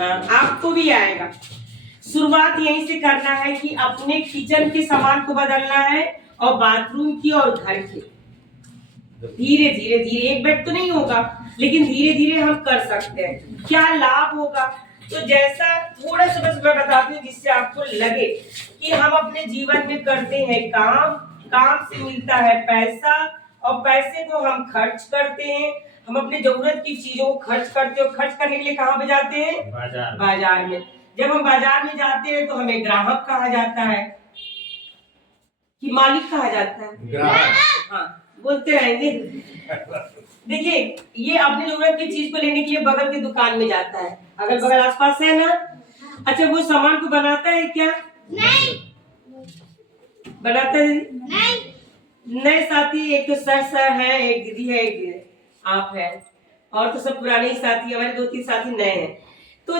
आपको भी आएगा। शुरुआत यहीं से करना है कि अपने किचन के सामान को बदलना है और बाथरूम की और घर के। धीरे धीरे धीरे, एक बैग तो नहीं होगा, लेकिन धीरे धीरे हम कर सकते हैं। क्या लाभ होगा? तो जैसा थोड़ा सा बस मैं बताती हूँ जिससे आपको लगे कि हम अपने जीवन में करते हैं काम, काम से मिलता है पैसा, और पैसे को हम खर्च करते हैं। हम अपने जरूरत की चीजों को खर्च करते हैं। खर्च करने के लिए कहाँ पे जाते हैं? बाजार में। जब हम बाजार में जाते हैं तो हमें ग्राहक कहा जाता है कि मालिक कहा जाता है? हाँ, बोलते रहेंगे। देखिए, ये अपनी जरूरत की चीज को लेने के लिए बगल की दुकान में जाता है, अगल बगल आसपास है ना। अच्छा, वो सामान को बनाता है क्या? नहीं। बनाता है? नहीं। नए साथी एक तो सर है, एक दीदी है, एक आप है, और तो सब पुराने ही साथी। हमारे 2-3 साथी नए हैं। तो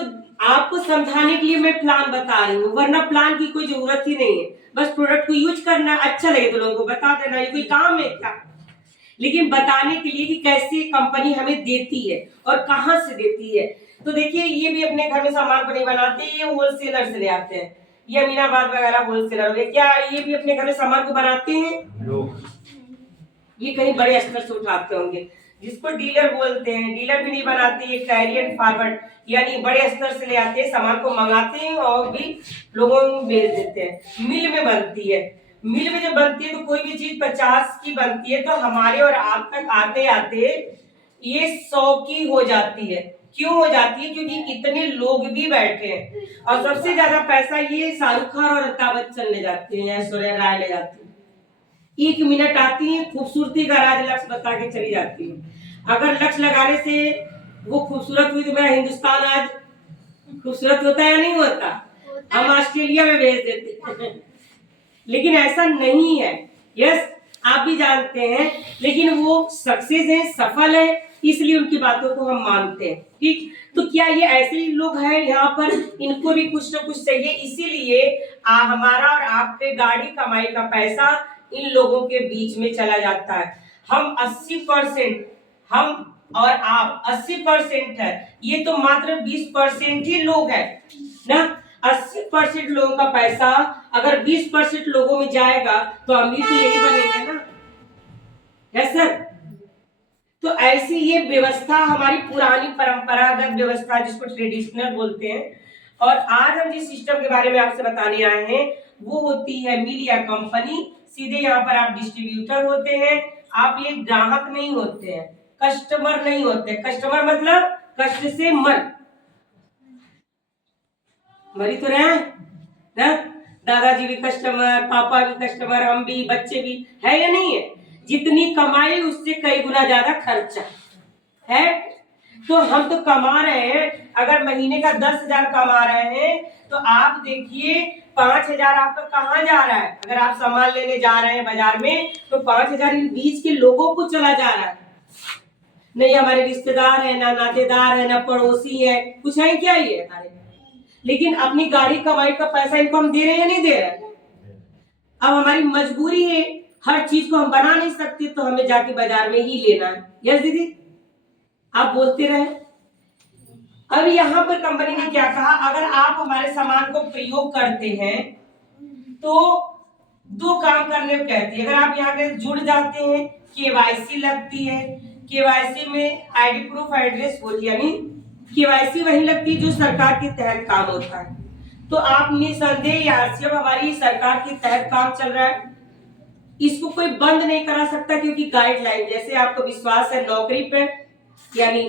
आपको समझाने के लिए मैं प्लान बता रही हूँ, वरना प्लान की कोई जरूरत ही नहीं है। बस प्रोडक्ट को यूज करना, अच्छा लगे तो लोगों को बता देना, ये कोई काम है क्या? लेकिन बताने के लिए कि कैसे कंपनी हमें देती है और कहां से देती है। तो देखिए, ये भी अपने घर में सामान को नहीं बनाते, ये होलसेलर से ले आते हैं। ये अमीनाबाद वगैरह होलसेलर हो गए। क्या ये भी अपने घर में सामान को बनाते हैं? ये कहीं बड़े स्तर से उठाते होंगे, जिसको डीलर बोलते हैं। डीलर भी नहीं बनाते, ये कैरियर फॉरवर्ड यानी बड़े स्तर से ले आते हैं, सामान को मंगाते हैं और भी लोगों को भेज देते हैं। मिल में बनती है। मिल में जब बनती है तो कोई भी चीज 50 की बनती है, तो हमारे और आप तक आते आते ये 100 की हो जाती है। क्यों हो जाती है? क्योंकि इतने लोग भी बैठे हैं। और सबसे ज्यादा पैसा ये शाहरुख खान और अमिताभ बच्चन ले जाते हैं, ऐश्वर्या राय ले जाती है। 1 मिनट आती है, खूबसूरती का राज लक्ष्य बता के चली जाती है। अगर लक्ष्य लगाने से वो खूबसूरत हुई तो मेरा हिंदुस्तान आज खूबसूरत होता है या नहीं होता? हम ऑस्ट्रेलिया में भेज देते। लेकिन ऐसा नहीं है। यस, आप भी जानते हैं, लेकिन वो सक्सेस है, सफल है, इसलिए उनकी बातों को हम मानते हैं। ठीक, तो क्या ये ऐसे ही लोग हैं यहाँ पर? इनको भी कुछ ना कुछ चाहिए, इसीलिए हमारा और आपके गाड़ी कमाई का पैसा इन लोगों के बीच में चला जाता है। हम 80%, हम और आप 80% है, ये तो मात्र 20% ही लोग हैं ना। 80% लोगों का पैसा अगर 20% लोगों में जाएगा तो अमीर तो यही बनेंगे ना। है सर? तो ऐसी ये व्यवस्था हमारी पुरानी परंपरागत व्यवस्था, जिसको ट्रेडिशनल बोलते हैं। और आज हम जिस सिस्टम के बारे में आपसे बताने आए हैं वो होती है मिल या कंपनी। सीधे यहाँ पर आप डिस्ट्रीब्यूटर होते हैं। आप ये ग्राहक नहीं होते हैं, कस्टमर नहीं होते। कस्टमर मतलब कष्ट से मरी तो रहे ना। दादाजी भी कस्टमर, पापा भी कस्टमर, हम भी, बच्चे भी, है या नहीं है? जितनी कमाई उससे कई गुना ज्यादा खर्चा है। तो हम तो कमा रहे हैं, अगर महीने का 10,000 कमा रहे हैं तो आप देखिए 5,000 आपका कहाँ जा रहा है? अगर आप सामान लेने जा रहे हैं बाजार में तो 5,000 इन बीच के लोगों को चला जा रहा है। नहीं हमारे रिश्तेदार है, ना नातेदार है, ना पड़ोसी है, कुछ है क्या ये हमारे? लेकिन अपनी गाड़ी कमाई का पैसा इनको हम दे रहे हैं या नहीं दे रहे? अब हमारी मजबूरी है, हर चीज को हम बना नहीं सकते, तो हमें जाके बाजार में ही लेना है। यस दीदी, आप बोलते रहे। अब यहाँ पर कंपनी ने क्या कहा, अगर आप हमारे सामान को प्रयोग करते हैं तो 2 काम करने को कहती है। अगर आप यहाँ के जुड़ जाते हैं, केवाईसी लगती है। केवाईसी में आईडी प्रूफ एड्रेस बोलिए, यानी केवाईसी वही लगती है जो सरकार के तहत काम होता है। तो आप निसंदेह आरसीएम हमारी सरकार के तहत काम चल रहा है, इसको कोई बंद नहीं करा सकता, क्योंकि गाइडलाइन, जैसे आपको विश्वास है नौकरी पे, यानी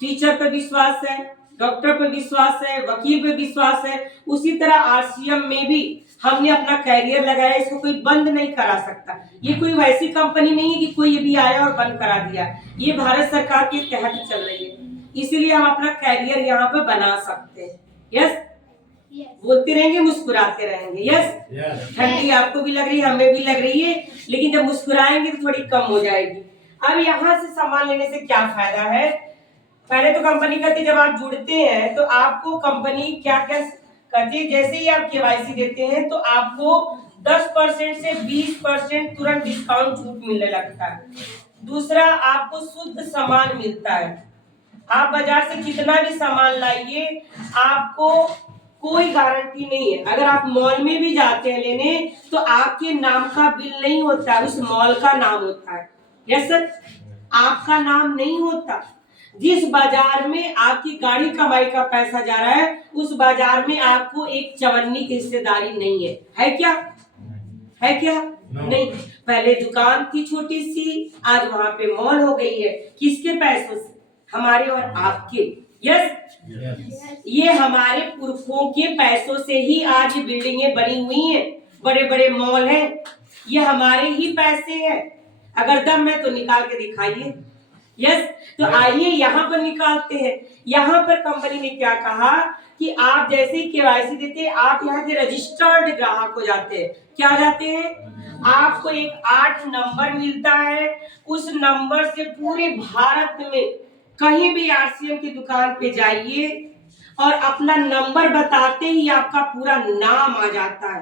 टीचर पे विश्वास है, डॉक्टर पे विश्वास है, वकील पे विश्वास है, उसी तरह आरसीएम में भी हमने अपना कैरियर लगाया, इसको कोई बंद नहीं करा सकता। ये कोई वैसी कंपनी नहीं है कि कोई ये भी आया और बंद करा दिया। ये भारत सरकार के तहत चल रही है, इसीलिए हम अपना कैरियर यहाँ पे बना सकते हैं। यस, बोलते रहेंगे, मुस्कुराते रहेंगे। यस, ठंडी आपको भी लग रही है, हमें भी लग रही है, लेकिन जब मुस्कुराएंगे तो थोड़ी कम हो जाएगी। अब यहाँ से सामान लेने से क्या फायदा है? पहले तो कंपनी कहती, जब आप जुड़ते हैं तो आपको कंपनी क्या क्या कहती है, जैसे ही आप केवाईसी देते हैं तो आपको 10% से 20% तुरंत डिस्काउंट छूट मिलने लगता है। दूसरा, आपको शुद्ध सामान मिलता है। आप बाजार से कितना भी सामान लाइए, आपको कोई गारंटी नहीं है। अगर आप मॉल में भी जाते हैं लेने, तो आपके नाम का बिल नहीं होता है, उस मॉल का नाम होता है। यस सर, आपका नाम नहीं होता। जिस बाजार में आपकी गाड़ी कमाई का पैसा जा रहा है, उस बाजार में आपको एक चवन्नी की हिस्सेदारी नहीं है क्या? है क्या? नहीं। पहले दुकान थी छोटी सी, आज वहां पे मॉल हो गई है। किसके पैसों से? हमारे और आपके। यस, ये हमारे पुरखों के पैसों से ही आज ये बिल्डिंगें बनी हुई हैं, बड़े बड़े मॉल हैं, ये हमारे ही पैसे हैं। अगर दम है तो निकाल के दिखाइए। यस, तो आइए यहाँ पर निकालते हैं। यहाँ पर कंपनी ने क्या कहा कि आप जैसे ही केवाईसी देते हैं, आप यहाँ के रजिस्टर्ड ग्राहक हो जाते हैं। क्या हो जाते हैं? आपको एक 8 नंबर मिलता है। उस नंबर से पूरे भारत में कहीं भी आरसीएम की दुकान पे जाइए और अपना नंबर बताते ही आपका पूरा नाम आ जाता है।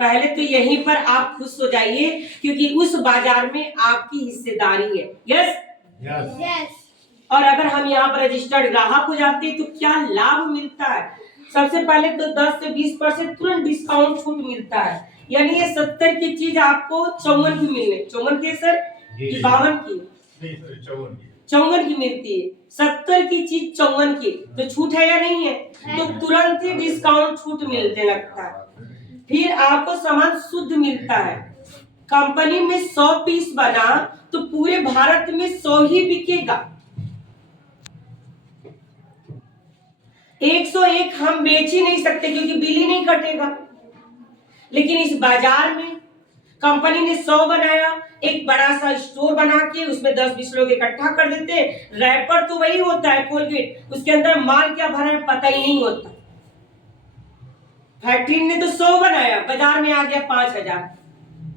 पहले तो यहीं पर आप खुश हो जाइए, क्योंकि उस बाजार में आपकी हिस्सेदारी है। Yes, yes. और अगर हम यहाँ पर रजिस्टर्ड ग्राहक हो जाते हैं तो क्या लाभ मिलता है? सबसे पहले तो 10 से 20% तुरंत डिस्काउंट छूट मिलता है। यानी ये 70 की चीज आपको 54 की मिलने, 54 की सर, 52 की, 54 की मिलती है। 70 की चीज 54 की, तो छूट है या नहीं है? तो तुरंत ही डिस्काउंट छूट मिलने लगता है। फिर आपको सामान शुद्ध मिलता है। कंपनी में 100 पीस बना तो पूरे भारत में 100 ही बिकेगा। 101 हम बेच ही नहीं सकते, क्योंकि बिल ही नहीं कटेगा। लेकिन इस बाजार में कंपनी ने 100 बनाया, एक बड़ा सा स्टोर बना के उसमें 10-20 लोग इकट्ठा कर देते। रैपर तो वही होता है कोलगेट, उसके अंदर माल क्या भरा है पता ही नहीं होता। फैक्ट्री ने तो 100 बनाया, बाजार में आ गया 5000,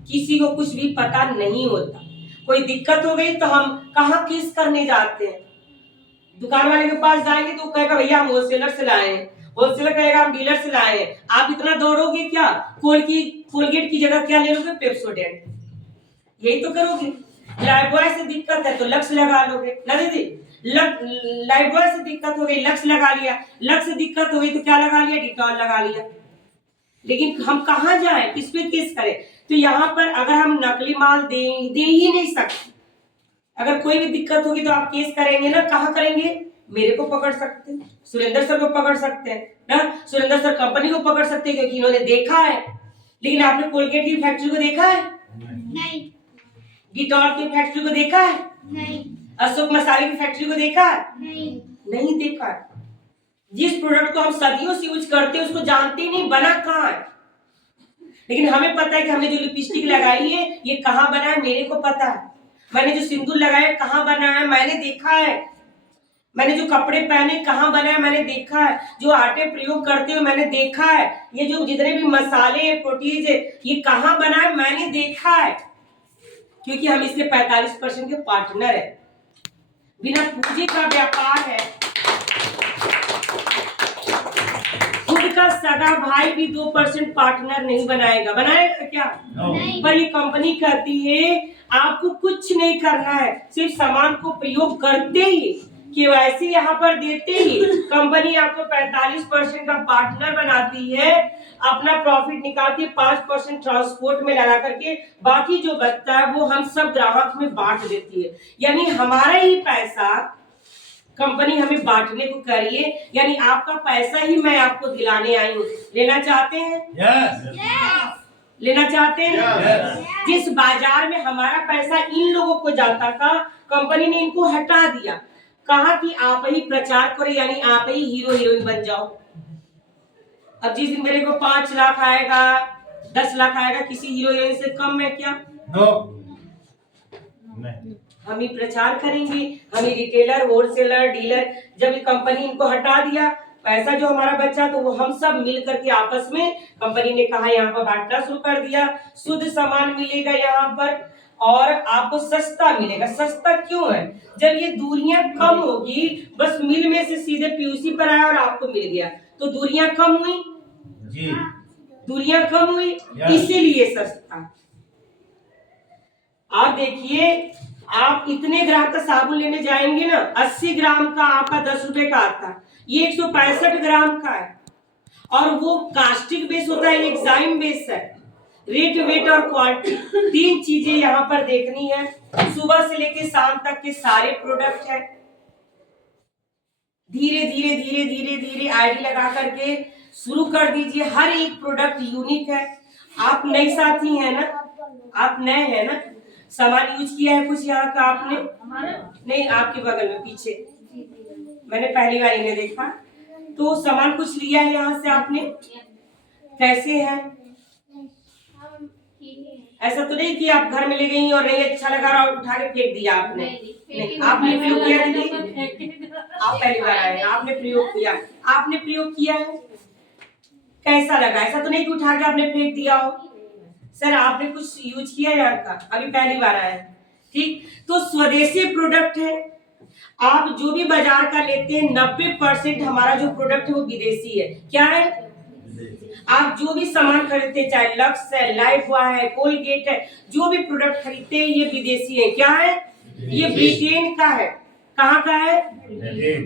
किसी को कुछ भी पता नहीं होता। कोई दिक्कत हो गई तो हम कहाँ केस करने जाते हैं? दुकान वाले के पास जाएंगे तो कहेगा भैया हम होलसेलर से लाए हैं, होलसेलर कहेगा हम डीलर से लाए हैं। आप इतना दौड़ोगे क्या? कोलगेट की जगह क्या ले लोगे? पेप्सोडेंट, यही तो करोगे। लाइफबॉय से दिक्कत है तो लक्स लगा लोगे ना दीदी। लाइफबॉय से दिक्कत हो गई, लक्स लगा लिया। लक्स से दिक्कत हो गई तो क्या लगा लिया? डिटॉल लगा लिया। लेकिन हम कहाँ जाए, किस पे केस करें? तो यहाँ पर अगर हम नकली माल दे ही नहीं सकते। अगर कोई भी दिक्कत होगी तो आप केस करेंगे ना, कहाँ करेंगे? मेरे को पकड़ सकते हैं, सुरेंद्र सर को पकड़ सकते हैं ना, सुरेंद्र सर कंपनी को पकड़ सकते हैं, क्योंकि इन्होंने देखा है। लेकिन आपने कोलगेट की फैक्ट्री को देखा है? नहीं। डिटॉल की फैक्ट्री को देखा है? नहीं। अशोक मसाले की फैक्ट्री को देखा है? नहीं देखा है। जिस प्रोडक्ट को हम सदियों से यूज करते हैं उसको जानते ही नहीं बना कहाँ है। लेकिन हमें पता है कि हमने जो लिपस्टिक लगाई है ये कहाँ बना है, मेरे को पता है। मैंने जो सिंदूर लगाया कहाँ बना है, मैंने देखा है। मैंने जो कपड़े पहने कहाँ बना है, मैंने देखा है। जो आटे प्रयोग करते हुए मैंने देखा है। ये जो जितने भी मसाले प्रोटीन है ये कहाँ बना है, मैंने देखा है। क्योंकि हम इसके 45% के पार्टनर है। बिना पूंजी का व्यापार है। खुद का सगा भाई भी 2% पार्टनर नहीं बनाएगा, बनाएगा क्या? नहीं। पर ये कंपनी कहती है आपको कुछ नहीं करना है, सिर्फ सामान को प्रयोग करते ही, केवाईसी यहाँ पर देते ही कंपनी आपको 45% का पार्टनर बनाती है। अपना प्रॉफिट निकाल के 5% ट्रांसपोर्ट में लगा करके बाकी जो बचता है वो हम सब ग्राहक में बांट देती है। यानी हमारा ही पैसा कंपनी हमें बांटने को करिए। यानी आपका पैसा ही मैं आपको दिलाने आई हूँ। लेना चाहते हैं? yes. लेना चाहते हैं? yes. जिस बाजार में हमारा पैसा इन लोगों को जाता था, कंपनी ने इनको हटा दिया। कहा कि आप ही प्रचार करो, यानी आप ही हीरो हीरोइन बन जाओ। अब जिस दिन मेरे को 5 लाख आएगा, 10 लाख आएगा, किसी हीरो हीरोइन से कम है क्या? नहीं। हम ही प्रचार करेंगे, हम ही रिटेलर, होलसेलर, डीलर। जब ये कंपनी इनको हटा दिया, पैसा जो हमारा बचा तो वो हम सब मिल करके आपस में, कंपनी ने कहा यहाँ पर बांटना शुरू कर दिया। शुद्ध सामान मिलेगा यहाँ पर और आपको सस्ता मिलेगा। सस्ता क्यों है? जब ये दूरियां कम होगी, बस मिल में से सीधे पीयूसी पर आया और आपको मिल गया, तो दूरियां कम हुई जी। दूरियां कम हुई, इसीलिए सस्ता। आप देखिए आप इतने ग्राम का साबुन लेने जाएंगे ना, 80 ग्राम का आपका 10 रुपए का आता है, ये 165 ग्राम का है। और वो कास्टिक बेस होता है, एग्जाइम बेस है। रेट, वेट और क्वालिटी, 3 चीजें यहाँ पर देखनी है। सुबह से लेके शाम तक के सारे प्रोडक्ट है। धीरे धीरे धीरे धीरे धीरे आईडी लगा करके शुरू कर दीजिए। हर एक प्रोडक्ट यूनिक है। आप नए साथी हैं ना, आप नए हैं ना, सामान यूज किया है कुछ यहाँ का आपने? नहीं, आपके बगल में पीछे मैंने पहली बार इन्हें देखा। तो सामान कुछ लिया है यहाँ से आपने? कैसे है? ऐसा तो नहीं कि आप घर में ले गई और नहीं अच्छा लगा और उठा के फेंक दिया आपने? नहीं, आपने प्रयोग किया नहीं। आप पहली बार आए, आपने प्रयोग किया, आपने प्रयोग किया है, कैसा लगा? ऐसा तो नहीं कि उठा के आपने फेंक दिया हो। सर आपने कुछ यूज किया यहाँ का? अभी पहली बार आया। ठीक, तो स्वदेशी प्रोडक्ट है। आप जो भी बाजार का लेते हैं 90% हमारा जो प्रोडक्ट है वो विदेशी है। क्या है? आप जो भी सामान खरीदते हैं, चाहे लक्स है, लाइफबॉय है, कोलगेट है, जो भी प्रोडक्ट खरीदते हैं ये विदेशी है। क्या है? ये ब्रिटेन का है। कहाँ का है?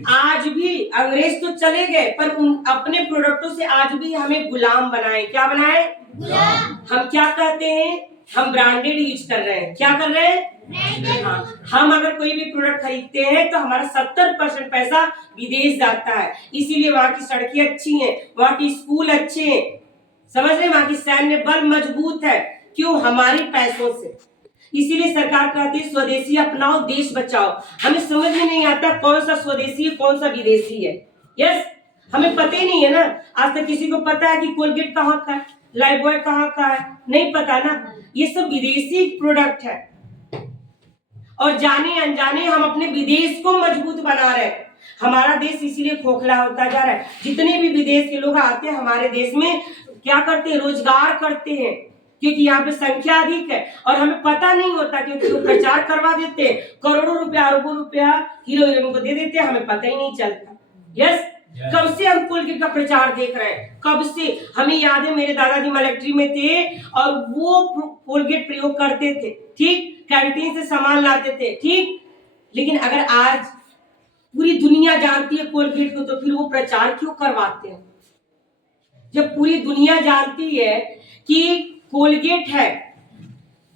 आज भी अंग्रेज तो चले गए पर उन अपने प्रोडक्टों से आज भी हमें गुलाम बनाए। क्या बनाए? हम क्या कहते हैं? हम ब्रांडेड यूज कर रहे हैं। क्या कर रहे हैं? हाँ, हम अगर कोई भी प्रोडक्ट खरीदते हैं तो हमारा 70% पैसा विदेश जाता है। इसीलिए वहाँ की सड़कें अच्छी हैं, वहाँ की स्कूल अच्छे हैं, समझ रहे? वहाँ की सैन्य बल मजबूत है। क्यों? हमारे पैसों से। इसीलिए सरकार कहती है स्वदेशी अपनाओ, देश बचाओ। हमें समझ में नहीं आता कौन सा स्वदेशी है, कौन सा विदेशी है। यस, हमें पता ही नहीं है ना। आज तक किसी को पता है कि कोलगेट कहाँ का है, लाइफबॉय कहाँ का है? नहीं पता ना। ये सब विदेशी प्रोडक्ट है और जाने अनजाने हम अपने विदेश को मजबूत बना रहे हैं। हमारा देश इसीलिए खोखला होता जा रहा है। जितने भी विदेश के लोग आते हैं हमारे देश में क्या करते हैं? रोजगार करते हैं, क्योंकि यहाँ पे संख्या अधिक है और हमें पता नहीं होता, क्योंकि वो प्रचार करवा देते हैं, करोड़ों रुपया अरबों रुपया हीरो हीरोइन को दे देते हैं, हमें पता ही नहीं चलता। यस, कब से हम कोलगेट का प्रचार देख रहे हैं, कब से। हमें याद है मेरे दादाजी मिलिट्री में थे और वो कोलगेट प्रयोग करते थे। ठीक, कैंटीन से सामान लाते थे। ठीक, लेकिन अगर आज पूरी दुनिया जानती है कोलगेट को तो फिर वो प्रचार क्यों करवाते हैं? जब पूरी दुनिया जानती है कि कोलगेट है,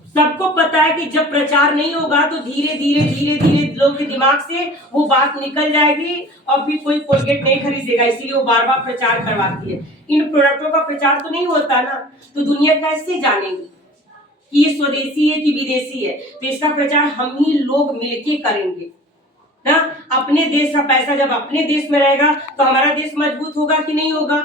सबको पता है कि जब प्रचार नहीं होगा तो धीरे धीरे धीरे धीरे लोगों के दिमाग से वो बात निकल जाएगी और फिर कोई कोलगेट नहीं खरीदेगा। इसीलिए वो बार बार प्रचार करवाती है। इन प्रोडक्टों का प्रचार तो नहीं होता ना, तो दुनिया कैसे जानेगी कि ये स्वदेशी है कि विदेशी है? तो इसका प्रचार हम ही लोग मिलके करेंगे ना। अपने देश का पैसा जब अपने देश में रहेगा तो हमारा देश मजबूत होगा कि नहीं होगा?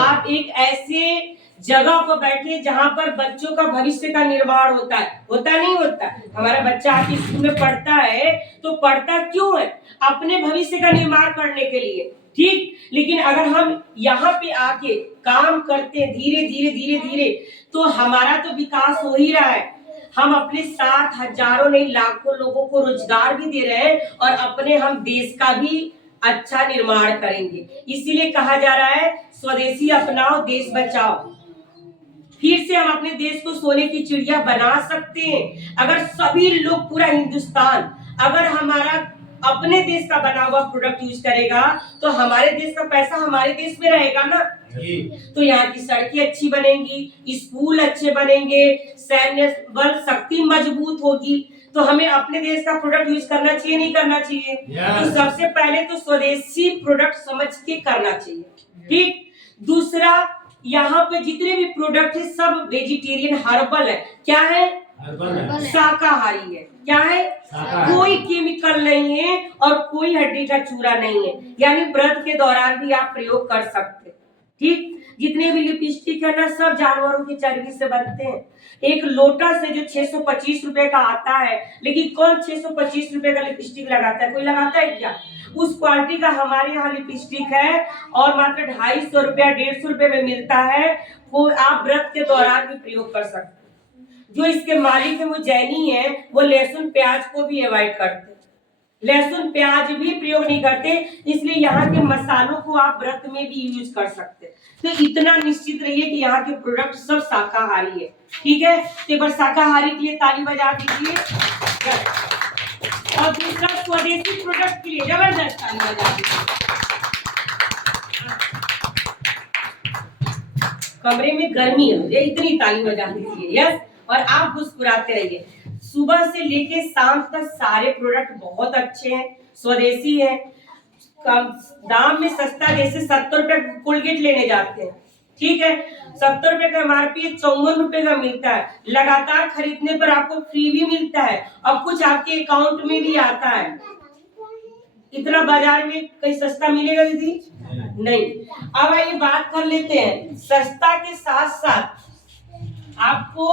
आप एक ऐसे जगह पर बैठे जहां पर बच्चों का भविष्य का निर्माण होता है, होता नहीं होता? हमारा बच्चा आके स्कूल में पढ़ता है तो पढ़ता क्यों है? अपने भविष्य का निर्माण करने के लिए। ठीक, लेकिन अगर हम यहाँ पे आके काम करते हैं धीरे धीरे धीरे धीरे तो हमारा तो विकास हो ही रहा है। हम अपने साथ हजारों नहीं लाखों लोगों को रोजगार भी दे रहे हैं और अपने हम देश का भी अच्छा निर्माण करेंगे। इसीलिए कहा जा रहा है स्वदेशी अपनाओ, देश बचाओ। फिर से हम अपने देश को सोने की चिड़िया बना सकते हैं अगर सभी लोग, पूरा हिंदुस्तान अगर हमारा अपने देश का बना हुआ प्रोडक्ट यूज करेगा तो हमारे देश का पैसा हमारे देश में रहेगा ना। तो यहाँ की सड़कें अच्छी बनेंगी, स्कूल अच्छे बनेंगे, सैन्य बल शक्ति मजबूत होगी। तो हमें अपने देश का प्रोडक्ट यूज करना चाहिए, नहीं करना चाहिए? तो सबसे पहले तो स्वदेशी प्रोडक्ट समझ के करना चाहिए। ठीक, दूसरा, यहाँ पे जितने भी प्रोडक्ट है सब वेजिटेरियन हर्बल है। क्या है? शाकाहारी है। क्या है? कोई केमिकल नहीं है और कोई हड्डी का चूरा नहीं है, यानी व्रत के दौरान भी आप प्रयोग कर सकते हैं। ठीक, जितने भी लिपस्टिक है ना सब जानवरों की चर्बी से बनते हैं। एक लोटस है जो 625 रुपए का आता है, लेकिन कौन 625 रुपए का लिपस्टिक लगाता है? कोई लगाता है क्या? उस क्वालिटी का हमारे यहाँ लिपस्टिक है और मात्र 250 रुपया 150 रुपए में मिलता है। वो आप व्रत के दौरान भी प्रयोग कर सकते हैं। जो इसके मालिक है वो जैनी है, वो लहसुन प्याज को भी अवॉइड करते, लहसुन प्याज भी प्रयोग नहीं करते। इसलिए यहाँ के मसालों को आप व्रत में भी यूज कर सकते हैं। तो इतना निश्चित रहिए कि यहाँ के प्रोडक्ट सब शाकाहारी है। ठीक है, तो एक बार शाकाहारी के लिए ताली बजा दीजिए। और दूसरा स्वदेशी प्रोडक्ट के लिए जबरदस्त ताली बजा दीजिए। कमरे में गर्मी हो जाए इतनी ताली बजा दीजिए। यस, और आप मुस्कुराते रहिए। सुबह से लेके शाम तक सारे प्रोडक्ट बहुत अच्छे हैं, स्वदेशी है, कम दाम में सस्ता। जैसे 70 रुपए कोलगेट लेने जाते हैं, ठीक है, 70 रुपए का एमआरपी 54 रुपए का मिलता है। लगातार खरीदने पर आपको फ्री भी मिलता है और कुछ आपके अकाउंट में भी आता है। इतना बाजार में कहीं सस्ता मिलेगा दीदी? नहीं। अब आइए बात कर लेते हैं, सस्ता के साथ साथ आपको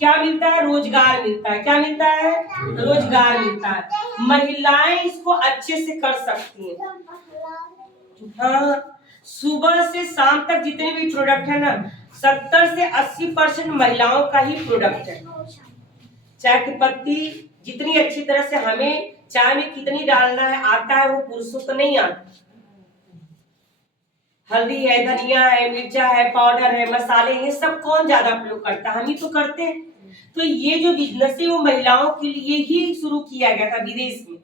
क्या मिलता है? रोजगार मिलता है। क्या मिलता है? रोजगार मिलता है। महिलाएं इसको अच्छे से कर सकती हैं। हाँ, सुबह से शाम तक जितने भी प्रोडक्ट है ना, 70 से 80% महिलाओं का ही प्रोडक्ट है। चाय की पत्ती जितनी अच्छी तरह से हमें चाय में कितनी डालना है आता है, वो पुरुषों को नहीं आता। हल्दी है, धनिया है, मिर्चा है, पाउडर है, मसाले, ये सब कौन ज्यादा प्रयोग करता है? हम ही तो करते हैं। तो ये जो बिजनेस है वो महिलाओं के लिए ही शुरू किया गया था विदेश में,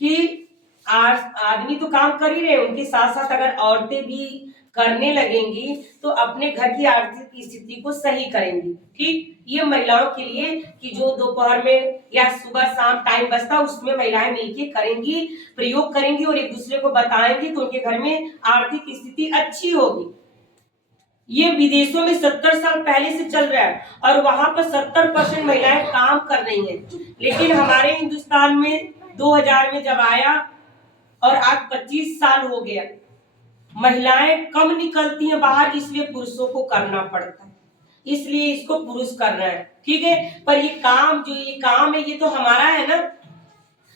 कि आज आदमी तो काम कर ही रहे, उनके साथ साथ अगर औरतें भी करने लगेंगी तो अपने घर की आर्थिक स्थिति को सही करेंगी। ठीक, ये महिलाओं के लिए कि जो दोपहर में या सुबह शाम टाइम बचता उसमें महिलाएं मिलके करेंगी, प्रयोग करेंगी और एक दूसरे को बताएंगी तो उनके घर में आर्थिक स्थिति अच्छी होगी। ये विदेशों में 70 साल पहले से चल रहा है और वहां पर 70% महिलाएं काम कर रही हैं। लेकिन हमारे हिंदुस्तान में 2000 में जब आया और आज 25 साल हो गया, महिलाएं कम निकलती हैं बाहर, इसलिए पुरुषों को करना पड़ता है, इसलिए इसको पुरुष कर रहे हैं। ठीक है, पर ये काम जो ये काम है ये तो हमारा है ना,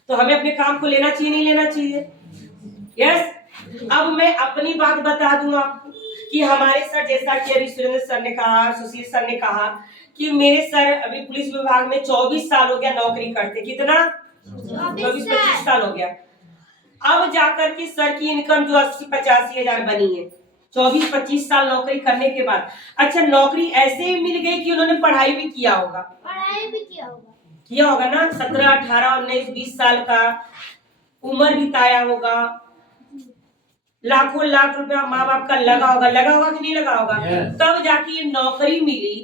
तो हमें अपने काम को लेना चाहिए, नहीं लेना चाहिए? यस। अब मैं अपनी बात बता दूं आपको कि हमारे सर, जैसा कि अभी सुरेंद्र सर ने कहा, सुशील सर ने कहा कि मेरे सर अभी पुलिस विभाग में 24 साल हो गया नौकरी करते। कितना? 24-25 साल हो गया। अब जाकर के सर की इनकम जो 80-85 हजार बनी है 24-25 साल नौकरी करने के बाद। अच्छा, नौकरी ऐसे ही मिल गई कि उन्होंने पढ़ाई भी किया होगा? पढ़ाई भी किया होगा ना। 17, 18, 19, 20 साल का उम्र बिताया होगा, लाखों लाख रुपया माँ बाप का लगा होगा कि नहीं लगा होगा? तब जाके ये नौकरी मिली,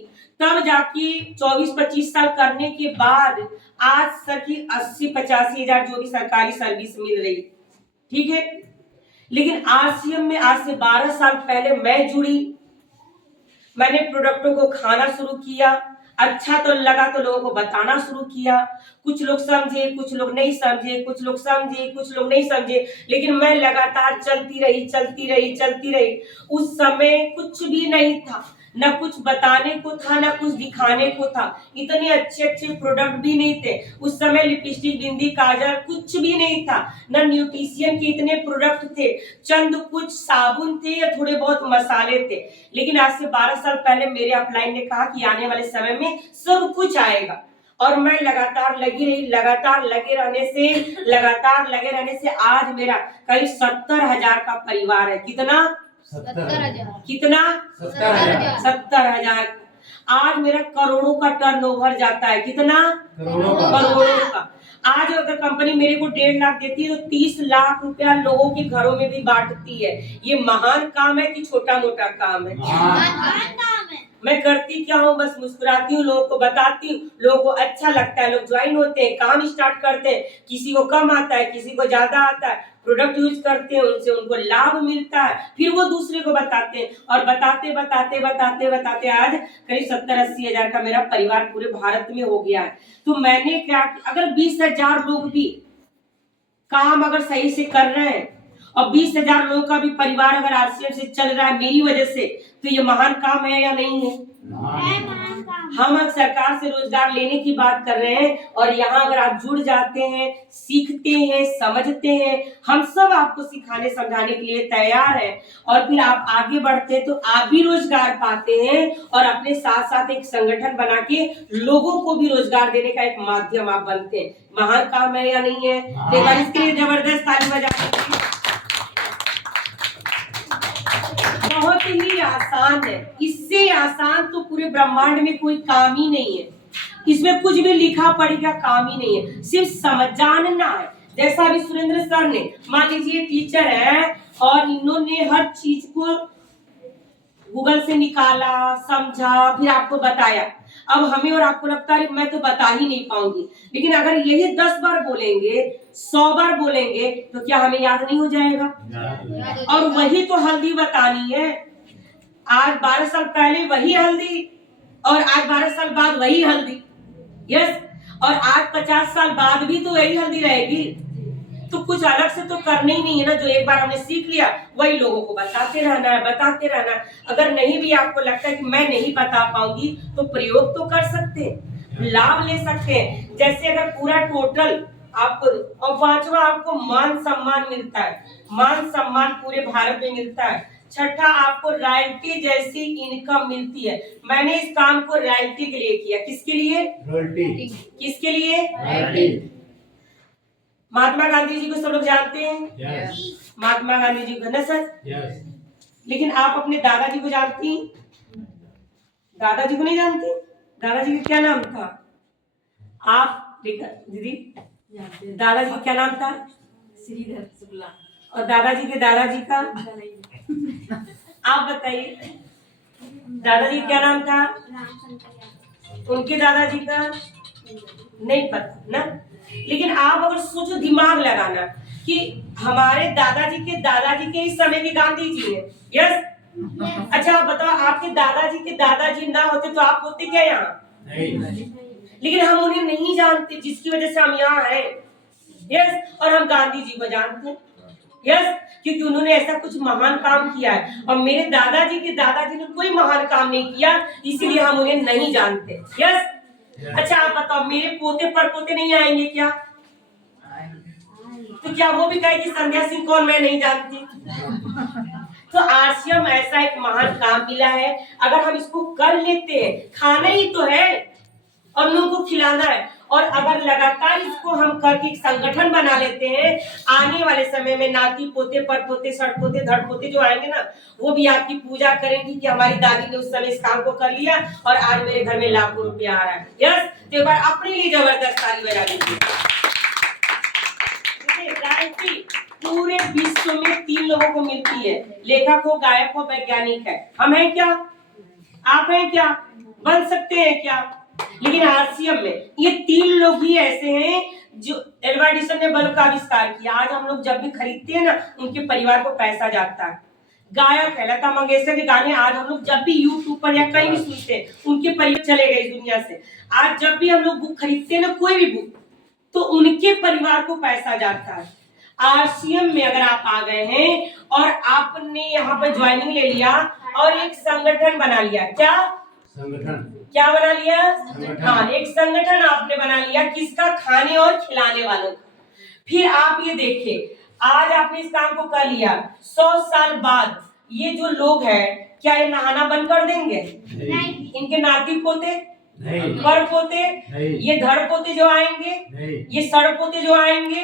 तब जाके 24-25 साल करने के बाद आज सर की 80-85 हजार जो भी सरकारी सर्विस मिल रही। ठीक है, लेकिन आरसीएम में आज से 12 साल पहले मैं जुड़ी, मैंने प्रोडक्टों को खाना शुरू किया, अच्छा तो लगा तो लोगों को बताना शुरू किया। कुछ लोग समझे, कुछ लोग नहीं समझे, कुछ लोग समझे, कुछ लोग नहीं समझे, लेकिन मैं लगातार चलती रही। उस समय कुछ भी नहीं था, न कुछ बताने को था, न कुछ दिखाने को था। इतने अच्छे प्रोडक्ट भी नहीं थे उस समय। लिपस्टिक, बिंदी, काजल कुछ भी नहीं था, न न्यूट्रिशियन के इतने प्रोडक्ट थे, चंद कुछ साबुन थे या थोड़े बहुत मसाले थे। लेकिन आज से 12 साल पहले मेरे अपलाइन ने कहा कि आने वाले समय में सब कुछ आएगा, और मैं लगातार लगी रही। लगातार लगे रहने से आज मेरा करीब 70,000 का परिवार है। कितना? 70,000। कितना? 70,000। आज मेरा करोड़ों का टर्नओवर जाता है। कितना? करोड़ों का। आज अगर कंपनी मेरे को 1.5 लाख देती है तो 30 लाख रुपया लोगों के घरों में भी बांटती है। ये महान काम है कि छोटा मोटा काम है? महान काम है। मैं करती क्या हूँ? बस मुस्कुराती हूँ, लोगों को बताती हूँ, लोगों को अच्छा लगता है, लोग ज्वाइन होते हैं, काम स्टार्ट करते हैं। किसी को कम आता है, किसी को ज्यादा आता है, प्रोडक्ट यूज करते हैं, उनसे उनको लाभ मिलता है, फिर वो दूसरे को बताते हैं, और बताते आज करीब 70-80 हजार का मेरा परिवार पूरे भारत में हो गया है। तो मैंने क्या, अगर 20,000 लोग भी काम अगर सही से कर रहे हैं और 20,000 लोगों का भी परिवार अगर आरसीएम से चल रहा है मेरी वजह से, तो ये महान काम है या नहीं है? हम अब सरकार से रोजगार लेने की बात कर रहे हैं, और यहाँ अगर आप जुड़ जाते हैं, सीखते हैं, समझते हैं, हम सब आपको सिखाने समझाने के लिए तैयार है, और फिर आप आगे बढ़ते हैं तो आप भी रोजगार पाते हैं, और अपने साथ साथ एक संगठन बना के लोगों को भी रोजगार देने का एक माध्यम आप बनते हैं। महान काम है या नहीं है? इसके लिए जबरदस्त ताली बजाते हैं। बहुत ही आसान है, इससे आसान तो पूरे ब्रह्मांड में कोई काम ही नहीं है। इसमें कुछ भी लिखा पढ़ी का काम ही नहीं है, सिर्फ समझ जानना है। जैसा अभी सुरेंद्र सर ने, मान लीजिए टीचर है और इन्होंने हर चीज को गूगल से निकाला, समझा, फिर आपको बताया। अब हमें और आपको लगता है मैं तो बता ही नहीं पाऊंगी, लेकिन अगर यही 10 बार बोलेंगे, 100 बार बोलेंगे, तो क्या हमें याद नहीं हो जाएगा? और वही तो हल्दी बतानी है। आज 12 साल पहले वही हल्दी और आज 12 साल बाद वही हल्दी, यस, और आज 50 साल बाद भी तो वही हल्दी रहेगी। तो कुछ अलग से तो करना ही नहीं है ना। जो एक बार हमने सीख लिया वही लोगों को बताते रहना है, बताते रहना है। अगर नहीं भी आपको लगता है कि मैं नहीं बता पाऊंगी, तो प्रयोग तो कर सकते हैं, लाभ ले सकते हैं। जैसे अगर पूरा टोटल आपको, और 5वां आपको मान सम्मान मिलता है, मान सम्मान पूरे भारत में मिलता है। 6ठा आपको रॉयल्टी जैसी इनकम मिलती है। मैंने इस काम को रॉयल्टी के लिए किया। किसके लिए? रॉयल्टी। किसके लिए? रॉयल्टी। महात्मा गांधी जी को सब लोग जानते हैं, yes. महात्मा गांधी जी को ना सर, yes. लेकिन आप अपने दादाजी को जानती? दादाजी को नहीं जानती? दादाजी का क्या नाम था? आप दीदी, दादाजी का क्या नाम था? श्रीधर शुक्ला। और दादाजी के दादाजी का आप बताइए, दादाजी क्या नाम था? उनके दादाजी का नहीं पता ना। लेकिन आप अगर सोचो, दिमाग लगाना कि हमारे दादाजी के इस समय के गांधी जी हैं, यस। अच्छा आप बताओ, आपके दादाजी ना होते तो आप होते क्या यहाँ? नहीं। लेकिन हम उन्हें नहीं जानते, जिसकी वजह से हम यहाँ हैं, यस। और हम गांधी जी को जानते हैं, यस, क्योंकि उन्होंने ऐसा कुछ महान काम किया है। और मेरे दादाजी ने कोई महान काम नहीं किया, इसीलिए हम उन्हें नहीं जानते, यस। अच्छा आप बताओ, मेरे पोते परपोते नहीं आएंगे क्या? तो क्या वो भी कहे कि संध्या सिंह कौन, मैं नहीं जानती? तो आरसीएम ऐसा एक महान काम मिला है, अगर हम इसको कर लेते हैं, खाना ही तो है और लोगों को खिलाना है, और अगर लगातार इसको हम करके एक संगठन बना लेते हैं, आने वाले समय में नाती पोते परपोते सड़पोते धड़पोते जो आएंगे ना, वो भी आपकी पूजा करेंगी कि हमारी दादी ने उस समय इस काम को कर लिया और आज मेरे घर में लाखों रुपया आ रहा है, यस। तो एक बार अपने लिए जबरदस्त ताली बजा लीजिए। पूरे विश्व में 3 लोगों को मिलती है, लेखक हो, गायक हो, वैज्ञानिक है। हम हैं क्या? आप हैं क्या? बन सकते हैं क्या? लेकिन आरसीएम में ये 3 लोग ही ऐसे हैं जो एल्बर्ट एडिसन ने बल्ब का आविष्कार किया। आज हम लोग जब भी खरीदते हैं ना, उनके परिवार को पैसा जाता है। गायक है लता मंगेशकर के गाने आज हम लोग जब भी यूट्यूब पर या कहीं भी सुनते हैं, उनके परिवार चले गए इस दुनिया से। आज जब भी हम लोग बुक खरीदते हैं ना, कोई भी बुक, तो उनके परिवार को पैसा जाता है। आरसीएम में अगर आप आ गए हैं और आपने यहाँ पर ज्वाइनिंग ले लिया और एक संगठन बना लिया, क्या संगठन? क्या बना लिया? हाँ, एक संगठन आपने बना लिया, किसका? खाने और खिलाने वालों का। फिर आप ये देखिए, आज आपने इस काम को कर लिया, 100 साल बाद ये जो लोग हैं, क्या ये नहाना बंद कर देंगे? नहीं। इनके नाती पोते, पर पोते, ये धड़ पोते जो आएंगे, ये सड़ पोते जो आएंगे,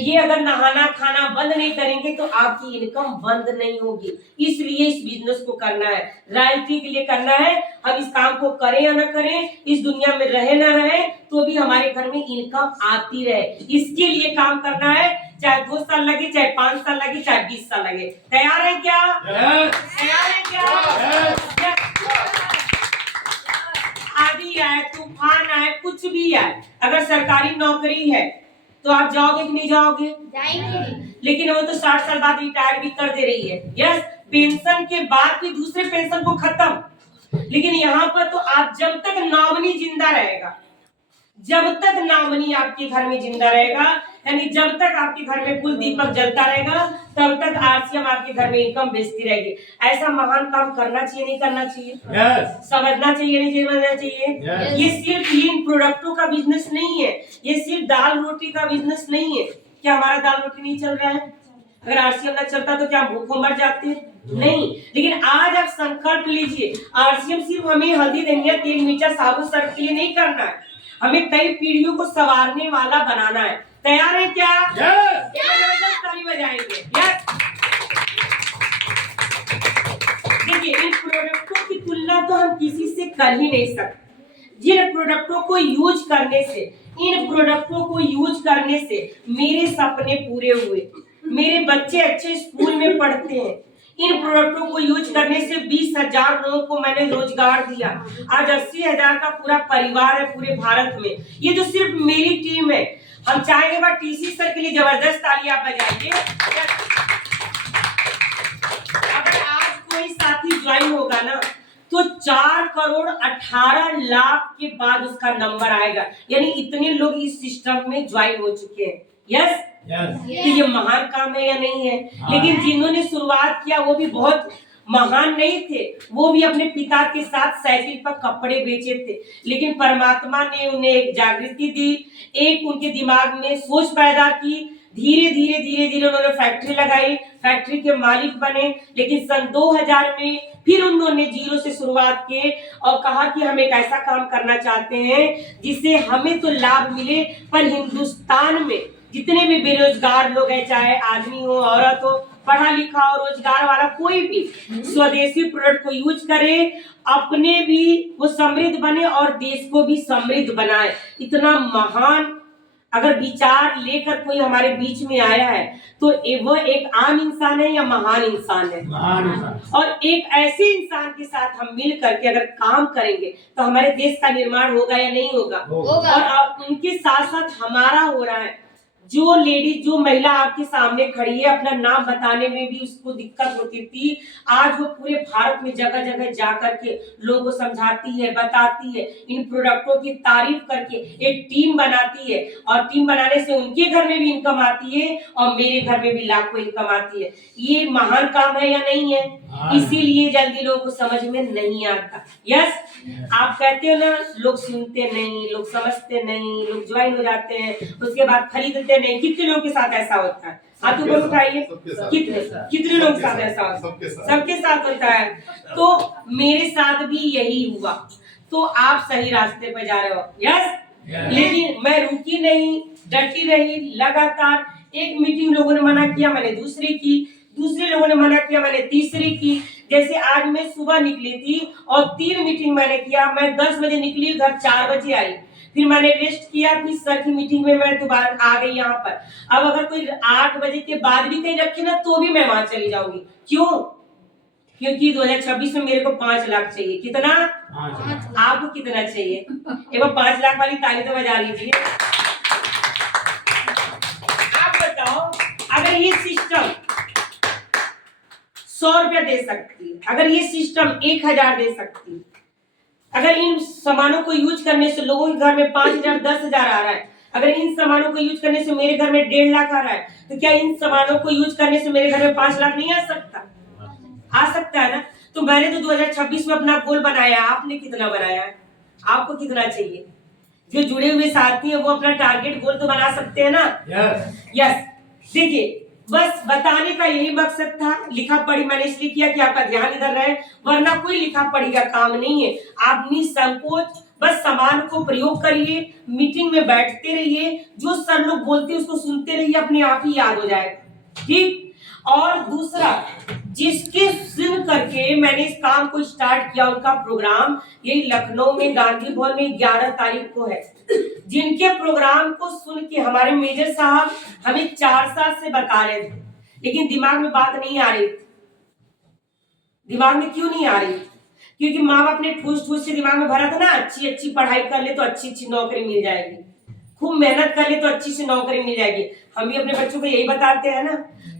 ये अगर नहाना खाना बंद नहीं करेंगे तो आपकी इनकम बंद नहीं होगी। इसलिए इस बिजनेस को करना है, रॉयल्टी के लिए करना है। हम इस काम को करें या ना करें, इस दुनिया में रहे ना रहे, तो भी हमारे घर में इनकम आती रहे, इसके लिए काम करना है। चाहे 2 साल लगे, चाहे 5 साल लगे, चाहे 20 साल लगे। तैयार है क्या? तैयार है क्या? आंधी आए, तूफान आए, कुछ भी आए, अगर सरकारी नौकरी है तो आप जाओगे कि नहीं जाओगे? जाएंगे। लेकिन वो तो 60 साल बाद रिटायर भी कर दे रही है, यस। पेंशन के बाद भी दूसरे पेंशन को खत्म। लेकिन यहाँ पर तो आप जब तक नॉमिनी जिंदा रहेगा, जब तक नॉमिनी आपके घर में जिंदा रहेगा, यानी जब तक आपके घर में कुल दीपक जलता रहेगा, तब तक आरसीएम आपके घर में इनकम बेचती रहेगी। ऐसा महान काम करना चाहिए नहीं करना चाहिए? yes. समझना चाहिए नहीं समझना चाहिए? yes. ये सिर्फ इन प्रोडक्टों का बिजनेस नहीं है, ये सिर्फ दाल रोटी का बिजनेस नहीं है। क्या हमारा दाल रोटी नहीं चल रहा है? अगर आरसीएम ना चलता तो क्या भूखों मर जाते हैं? नहीं। लेकिन आज आप संकल्प लीजिए, आरसीएम सिर्फ हमें हल्दी धनिया तेल मिर्चा साबुन सर्फ के लिए नहीं करना है, हमें कई पीढ़ियों को संवारने वाला बनाना है। तैयार है क्या? ताली बजाएंगे। देखिए, इन प्रोडक्टों की तुलना तो हम किसी से कर ही नहीं सकते। जिन प्रोडक्टों को यूज करने से, इन प्रोडक्टों को यूज करने से मेरे सपने पूरे हुए, मेरे बच्चे अच्छे स्कूल में पढ़ते हैं। इन प्रोडक्टों को यूज करने से 20,000 लोगों को मैंने रोजगार दिया। आज 80,000 का पूरा परिवार है पूरे भारत में। ये तो सिर्फ मेरी टीम है। हम चाहेंगे बार टीसी सर के लिए जबरदस्त तालियां बजाइए। अगर आज कोई साथी ज्वाइन होगा ना तो 4,18,00,000 के बाद उसका नंबर आएगा, यानी इतने लोग इस सिस्टम में ज्वाइन हो चुके हैं। यस, तो ये महान काम है या नहीं है? लेकिन जिन्होंने शुरुआत किया वो भी बहुत महान नहीं थे, वो भी अपने पिता के साथ साइकिल पर कपड़े बेचे थे, लेकिन परमात्मा ने उन्हें एक जागृति दी, एक उनके दिमाग में सोच पैदा की। धीरे धीरे उन्होंने फैक्ट्री लगाई, फैक्ट्री के मालिक बने। लेकिन सन 2000 में फिर उन्होंने जीरो से शुरुआत की और कहा कि हम एक ऐसा काम करना चाहते हैं जिससे हमें तो लाभ मिले, पर हिंदुस्तान में जितने भी बेरोजगार लोग हैं, चाहे आदमी हो औरत हो, पढ़ा लिखा हो, रोजगार वाला कोई भी, स्वदेशी प्रोडक्ट को यूज करे, अपने भी वो समृद्ध बने और देश को भी समृद्ध बनाए। इतना महान अगर विचार लेकर कोई हमारे बीच में आया है तो वो एक आम इंसान है या महान इंसान है? और एक ऐसे इंसान के साथ हम मिल करके अगर काम करेंगे तो हमारे देश का निर्माण होगा या नहीं होगा? और उनके साथ साथ हमारा हो रहा है। जो लेडीज, जो महिला आपके सामने खड़ी है, अपना नाम बताने में भी उसको दिक्कत होती थी, आज वो पूरे भारत में जगह जगह जा करके लोगों को समझाती है, बताती है, इन प्रोडक्टों की तारीफ करके एक टीम बनाती है, और टीम बनाने से उनके घर में भी इनकम आती है और मेरे घर में भी लाखों इनकम आती है। ये महान काम है या नहीं है? इसीलिए जल्दी लोगों को समझ में नहीं आता। यस, आप कहते हो ना, लोग सुनते नहीं, लोग समझते नहीं, लोग ज्वाइन हो जाते हैं, उसके बाद खरीदते नहीं। कितने लोगों के साथ ऐसा होता है? हाथ ऊपर उठाइए, कितने लोगों के साथ ऐसा होता है? सबके साथ होता है। तो मेरे साथ भी यही हुआ। तो आप सही रास्ते पर जा रहे हो। यस, लेकिन मैं रुकी नहीं, डटी रही, लगातार। एक मीटिंग लोगों ने मना किया, मैंने दूसरी की, दूसरे लोगों ने मना किया, मैंने तीसरी की। जैसे आज मैं सुबह निकली थी और 3 मीटिंग मैंने किया। मैं 10 बजे निकली, घर 4 बजे आई, फिर मैंने रेस्ट किया, फिर सर की मीटिंग में मैं दोबारा आ गई यहाँ पर। अब अगर कोई 8 बजे के बाद भी कहीं रखे ना तो भी मैं वहां चली जाऊंगी। क्यों? क्योंकि 2026 में मेरे को 5 लाख चाहिए। कितना? आपको कितना चाहिए? एक बार 5 लाख वाली ताली तो बजा लीजिए। आप बताओ, अगर ये सिस्टम 100 रुपया दे सकती है, अगर ये सिस्टम 1000 दे सकती है, अगर इन सामानों को यूज करने से लोगों के घर में 5,000 10,000 आ रहा है, अगर इन सामानों को यूज करने से मेरे घर में 1.5 लाख आ रहा है, तो क्या इन सामानों को यूज करने से मेरे घर में 5 लाख नहीं आ सकता? आ सकता है ना। तो मैंने तो 2026 में अपना गोल बनाया, आपने कितना बनाया है? आपको कितना चाहिए? जो जुड़े हुए साथी है वो अपना टारगेट गोल तो बना सकते हैं ना। यस, देखिए, बस बताने का यही मकसद था। लिखा पढ़ी मैंने इसलिए किया कि आपका ध्यान इधर रहे, वरना कोई लिखा पढ़ी का काम नहीं है। आप निसंकोच बस सामान को प्रयोग करिए, मीटिंग में बैठते रहिए, जो सर लोग बोलते हैं उसको सुनते रहिए, अपने आप ही याद हो जाएगा। ठीक। और दूसरा, जिसके सुन करके मैंने इस काम को स्टार्ट किया, उनका प्रोग्राम यही लखनऊ में गांधी भवन में 11 तारीख को है। जिनके प्रोग्राम को सुन के हमारे मेजर साहब हमें 4 साल से बता रहे थे, लेकिन दिमाग में बात नहीं आ रही। दिमाग में क्यों नहीं आ रही? क्योंकि माँ बाप ने ठूस ठूस से दिमाग में भरा था ना, अच्छी अच्छी पढ़ाई कर ले तो अच्छी अच्छी नौकरी मिल जाएगी, खूब मेहनत कर ले तो अच्छी सी नौकरी मिल जाएगी। हम भी अपने बच्चों को यही बताते हैं ना।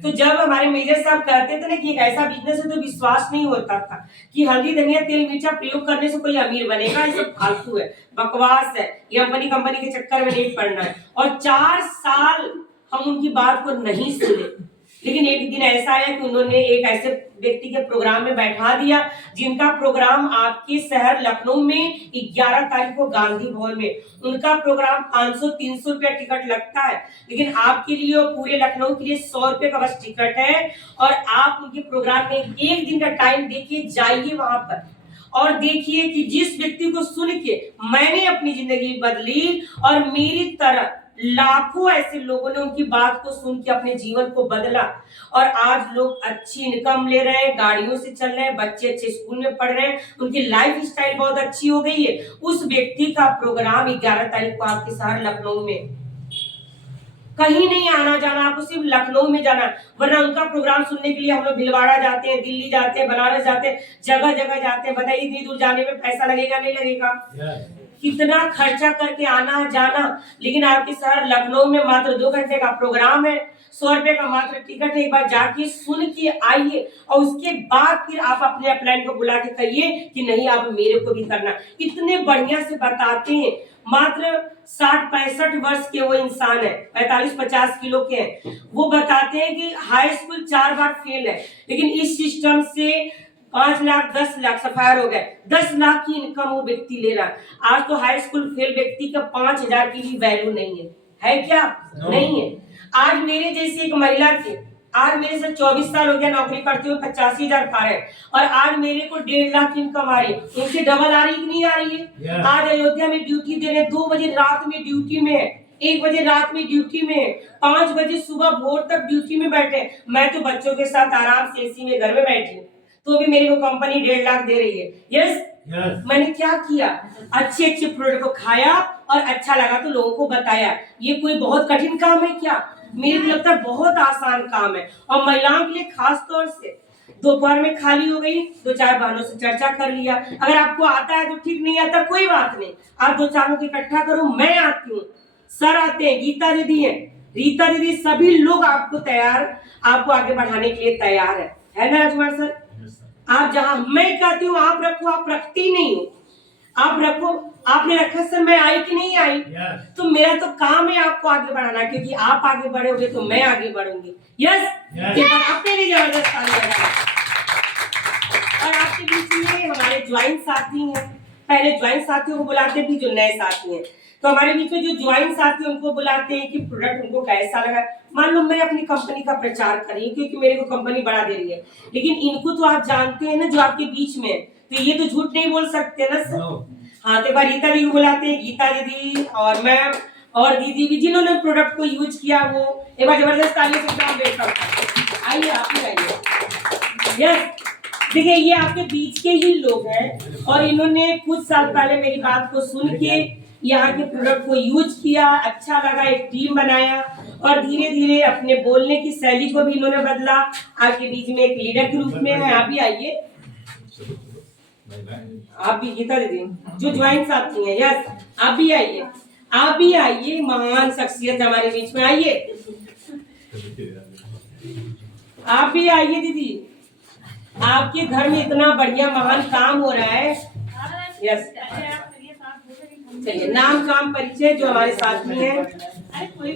तो जब हमारे मेजर साहब कहते थे ना कि एक ऐसा बिजनेस है, तो विश्वास नहीं होता था कि हल्दी धनिया तेल मिर्चा प्रयोग करने से कोई अमीर बनेगा। ये सब फालतू है, बकवास है, ये कंपनी के चक्कर में नहीं पड़ना है। और 4 साल हम उनकी बात को नहीं सुने, लेकिन एक दिन ऐसा आया कि उन्होंने एक ऐसे व्यक्ति के प्रोग्राम में बैठा दिया जिनका प्रोग्राम आपके शहर लखनऊ में 11 तारीख को गांधी भवन में। उनका प्रोग्राम 500-300 रुपया टिकट लगता है, लेकिन आपके लिए और पूरे लखनऊ के लिए 100 रुपये का बस टिकट है। और आप उनके प्रोग्राम में एक दिन का टाइम देखिए, जाइए वहां पर और देखिए कि जिस व्यक्ति को सुन के मैंने अपनी जिंदगी बदली और मेरी तरह लाखों ऐसे लोगों ने उनकी बात को सुन के अपने जीवन को बदला और आज लोग अच्छी इनकम ले रहे हैं, गाड़ियों से चल रहे हैं, बच्चे अच्छे स्कूल में पढ़ रहे हैं, उनकी लाइफ स्टाइल बहुत अच्छी हो गई है। उस व्यक्ति का प्रोग्राम 11 तारीख को आपके शहर लखनऊ में, कहीं नहीं आना जाना, आपको सिर्फ लखनऊ में जाना, वरना उनका प्रोग्राम सुनने के लिए हम लोग भिलवाड़ा जाते हैं, दिल्ली जाते हैं, बनारस जाते हैं, जगह जगह जाते हैं। बताइए इतनी दूर जाने में पैसा लगेगा नहीं लगेगा? कितना खर्चा करके आना जाना, लेकिन आपके शहर लखनऊ में मात्र 2 घंटे का प्रोग्राम है, 100 रुपए का मात्र टिकट है। एक बार जाके सुन के आइए और उसके बाद फिर आप अपने अपलाइन को बुला के कहिए कि नहीं आप मेरे को भी करना। इतने बढ़िया से बताते हैं। मात्र 60-65 वर्ष के वो इंसान है, 45-50 किलो के हैं। वो बताते हैं कि हाई स्कूल 4 बार फेल है, लेकिन इस सिस्टम से 5 लाख 10 लाख सफायर हो गए, 10 लाख की इनकम वो व्यक्ति ले रहा है। आज तो हाई स्कूल फेल व्यक्ति का 5,000 की भी वैल्यू नहीं है क्या? नहीं है। आज मेरे जैसी एक महिला थी, आज मेरे से 24 साल हो गया नौकरी करते हुए, 85,000 पा रहे, और आज मेरे को 1.5 लाख इनकम आ रही है। उनसे डबल आ रही कि नहीं आ रही है? आज अयोध्या में ड्यूटी दे रहे, 2 बजे रात में ड्यूटी में है, 1 बजे रात में ड्यूटी में है, 5 बजे सुबह भोर तक ड्यूटी में बैठे। मैं तो बच्चों के साथ आराम से एसी में घर में बैठी हूँ, तो भी मेरे को कंपनी 1.5 लाख दे रही है। यस, मैंने क्या किया? अच्छे अच्छे प्रोडक्ट को खाया और अच्छा लगा तो लोगों को बताया। ये कोई बहुत कठिन काम है क्या? मेरे को लगता है बहुत आसान काम है। और महिलाओं के लिए खास तौर से दोपहर में खाली हो गई, 2-4 बहनों से चर्चा कर लिया। अगर आपको आता है तो ठीक, नहीं आता कोई बात नहीं, आप 2-4 लोग इकट्ठा करो। मैं आती हूँ, सर आते हैं, गीता दीदी है, रीता दीदी, सभी लोग आपको आपको आगे बढ़ाने के लिए तैयार है ना राजकुमार सर? आप जहां मैं कहती हूँ आप रखो, आप रखती नहीं हो, आप रखो। आपने रखा सर, मैं आई कि नहीं आई? तो मेरा तो काम है आपको आगे बढ़ाना, क्योंकि आप आगे बढ़ोगे तो मैं आगे बढ़ूंगी। यस, अपने लिए जबरदस्त ताली बजाएं। और आपके बीच में हमारे ज्वाइंट साथी हैं, पहले ज्वाइंट साथियों को बुलाते थे जो नए साथी हैं, तो हमारे बीच में जो ज्वाइंट साथी हैं उनको बुलाते हैं कि प्रोडक्ट उनको कैसा लगा। मान लो मैं अपनी कंपनी का प्रचार कर रही हूँ क्योंकि मेरे को कंपनी बढ़ा दे रही है, लेकिन इनको तो आप जानते हैं ना जो आपके बीच में है, तो ये तो झूठ नहीं बोल सकते ना सर। हाँ, तो एक बार रीता दीदी को बुलाते हैं, गीता दीदी और मैम और दीदी भी जिन्होंने प्रोडक्ट को यूज किया, वो एक बार जबरदस्त तालियों से काम देख सकते हैं। आइए, आप ही आइए। यस, देखिए ये आपके बीच के ही लोग हैं और इन्होंने कुछ साल पहले मेरी बात को सुन के यहाँ के प्रोडक्ट को यूज किया, अच्छा लगा, एक टीम बनाया और धीरे धीरे अपने बोलने की शैली को भी इन्होंने बदला। आपके बीच में एक लीडर के रूप में है, आप भी आइए, आप भी गीता दीदी जो ज्वाइंट साथी हैं। यस, आप भी आइए, आप भी आइए, महान शख्सियत हमारे बीच में, आइए आप भी आइए दीदी, आपके घर में इतना बढ़िया महान काम हो रहा है। यस, चलिए नाम काम परिचय जो हमारे साथ में है।